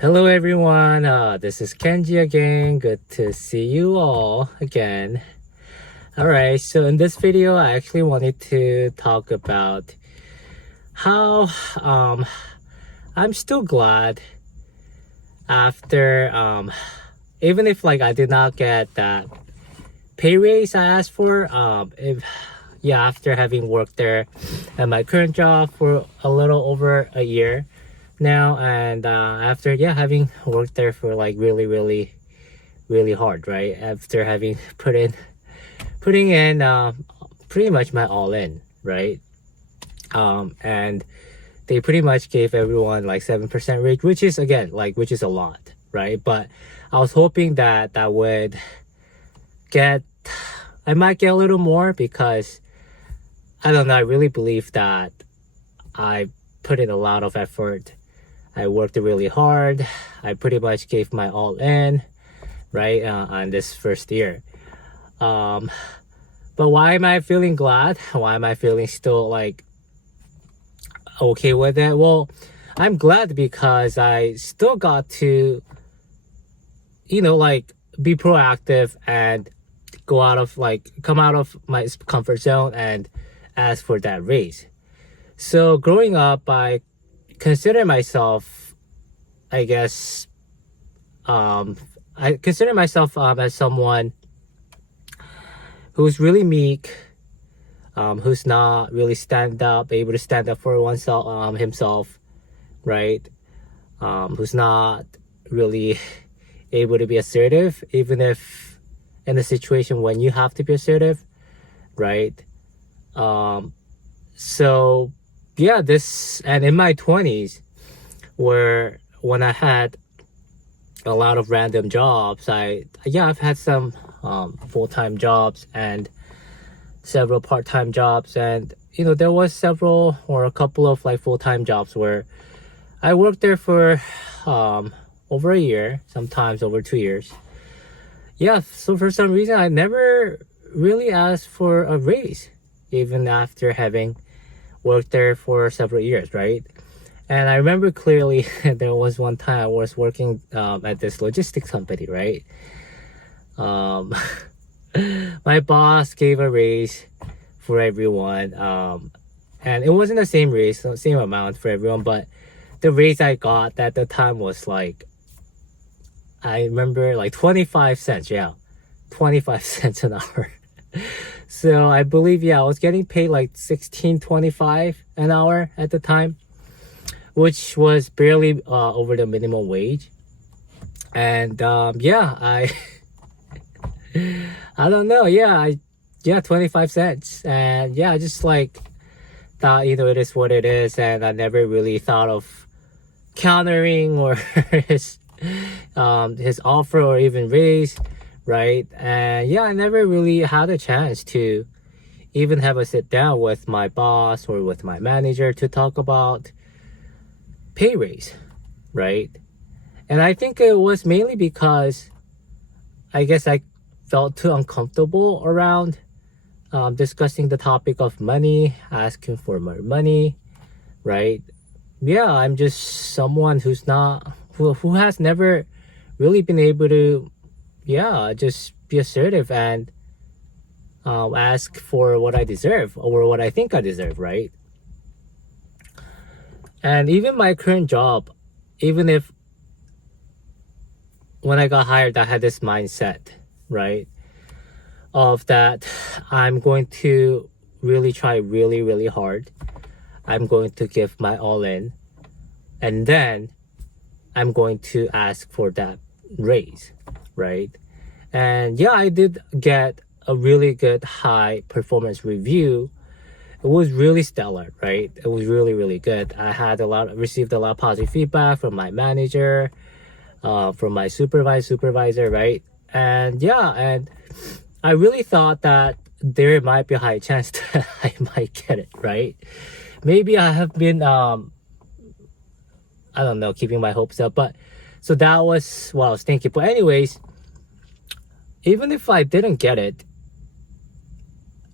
Hello everyone, this is Kenji again. Good to see you all again. Alright, so in this video I actually wanted to talk about how I'm still glad after even if like I did not get that pay raise I asked for, after having worked there at my current job for a little over a year now, and after having worked there for like really hard, right? After having putting in pretty much my all in, right? And they pretty much gave everyone like 7% rate, which is again which is a lot, right? But I was hoping that would I might get a little more, because I don't know, I really believe that I put in a lot of effort. I worked really hard. I pretty much gave my all in, right, on this first year. But why am I feeling glad? Why am I feeling still like okay with it? Well, I'm glad because I still got to, be proactive and come out of my comfort zone and ask for that raise. So growing up, I consider myself, I guess, I consider myself as someone who's really meek, who's not really able to stand up for oneself, himself, right? Who's not really able to be assertive, even if in a situation when you have to be assertive, right? So this, and in my 20s, when I had a lot of random jobs, I've had some full-time jobs and several part-time jobs, and there was several or a couple of like full-time jobs where I worked there for over a year, sometimes over 2 years. So for some reason I never really asked for a raise, even after having worked there for several years, right? And I remember clearly there was one time I was working at this logistics company, right? My boss gave a raise for everyone, and it wasn't the same raise, same amount for everyone, but the raise I got at the time was like, I remember like 25 cents, 25 cents an hour. So I believe, I was getting paid like $16.25 an hour at the time, which was barely over the minimum wage. And I I don't know, 25 cents. And I just like thought, it is what it is, and I never really thought of countering or his offer or even raise, right? And I never really had a chance to even have a sit down with my boss or with my manager to talk about pay raise, right? And I think it was mainly because I guess I felt too uncomfortable around discussing the topic of money, asking for more money, right? I'm just someone who has never really been able to just be assertive and ask for what I deserve or what I think I deserve, right? And even my current job, even if when I got hired I had this mindset, right, of that I'm going to really try really hard, I'm going to give my all in, and then I'm going to ask for that raise, right? And I did get a really good high performance review. It was really stellar, right? It was really good. I had received a lot of positive feedback from my manager, from my supervisor, right? And and I really thought that there might be a high chance that I might get it, right? Maybe I have been I don't know, keeping my hopes up, but so that was what I was thinking. But anyways, even if I didn't get it,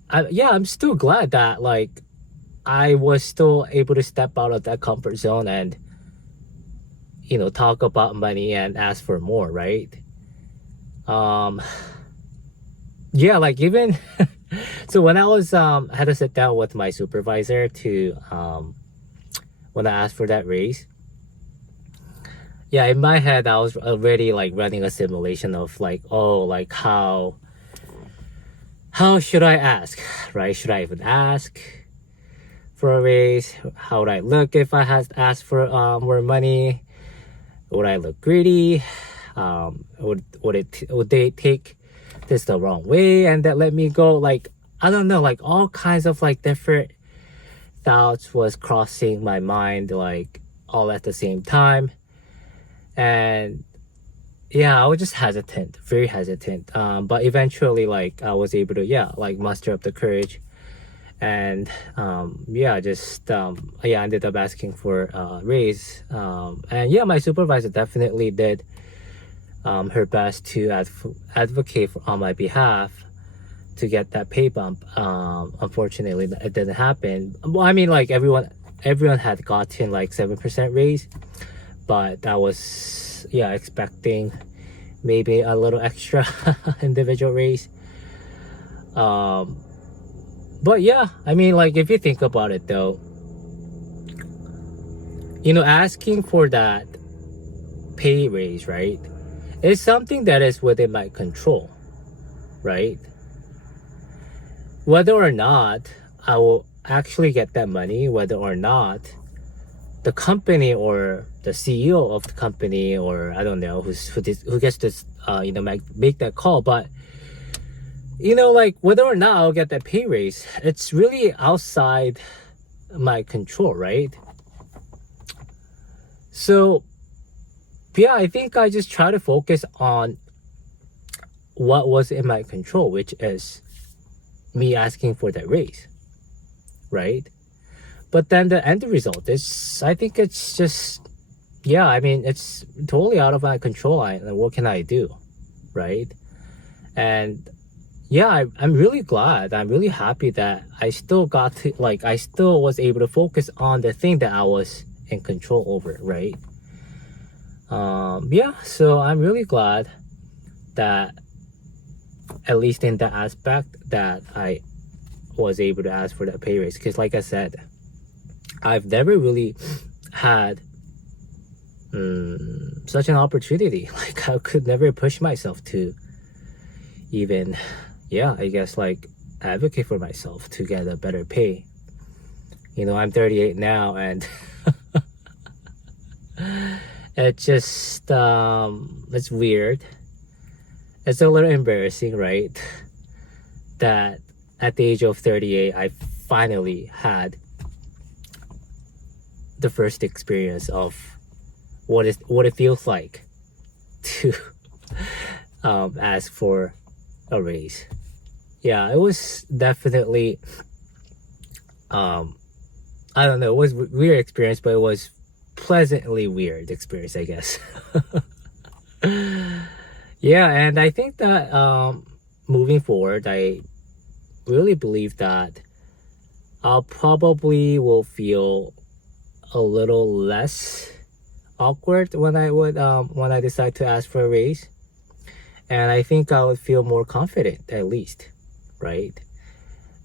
I'm still glad that like I was still able to step out of that comfort zone and talk about money and ask for more, right? Yeah, like even so when I was had to sit down with my supervisor to when I asked for that raise, yeah, in my head I was already like running a simulation of like, oh, like how should I ask, right? Should I even ask for a raise? How would I look if I had asked for more money? Would I look greedy? Would they take this the wrong way and that let me go? Like, I don't know, like all kinds of like different thoughts was crossing my mind like all at the same time. And yeah, I was just hesitant, very hesitant. But eventually like I was able to like muster up the courage and just ended up asking for a raise. And yeah, my supervisor definitely did her best to advocate on my behalf to get that pay bump. Unfortunately, it didn't happen. Well, I mean, like everyone had gotten like 7% raise, but I was expecting maybe a little extra individual raise. But yeah, I mean, like if you think about it though, asking for that pay raise, right, is something that is within my control, right? Whether or not I will actually get that money, whether or not the company or the CEO of the company, or I don't know who gets to make that call, but like whether or not I'll get that pay raise, it's really outside my control, right? So yeah, I think I just try to focus on what was in my control, which is me asking for that raise, right? But then the end result is, I think it's just, I mean, it's totally out of my control. What can I do, right? And yeah, I'm really glad. I'm really happy that I still got to, like, I still was able to focus on the thing that I was in control over, right? So I'm really glad that at least in that aspect that I was able to ask for that pay raise, because like I said, I've never really had such an opportunity. Like I could never push myself to even I guess like advocate for myself to get a better pay. I'm 38 now, and it's just it's weird. It's a little embarrassing, right? That at the age of 38, I finally had the first experience of what it feels like to ask for a raise. Yeah, it was definitely I don't know, it was weird experience, but it was pleasantly weird experience, I guess. Yeah, and I think that moving forward, I really believe that I'll probably will feel a little less awkward when I decide to ask for a raise, and I think I would feel more confident at least, right?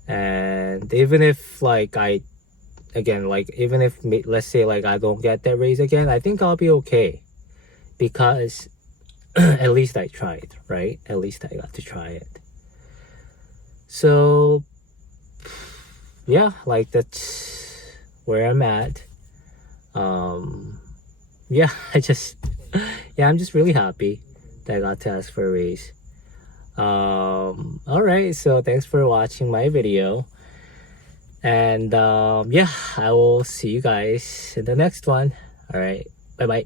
And even if like even if let's say like I don't get that raise again, I think I'll be okay, because at least I tried, right? At least I got to try it. So yeah, like that's where I'm at. I'm just really happy that I got to ask for a raise. All right, so thanks for watching my video, and I will see you guys in the next one. All right, bye bye.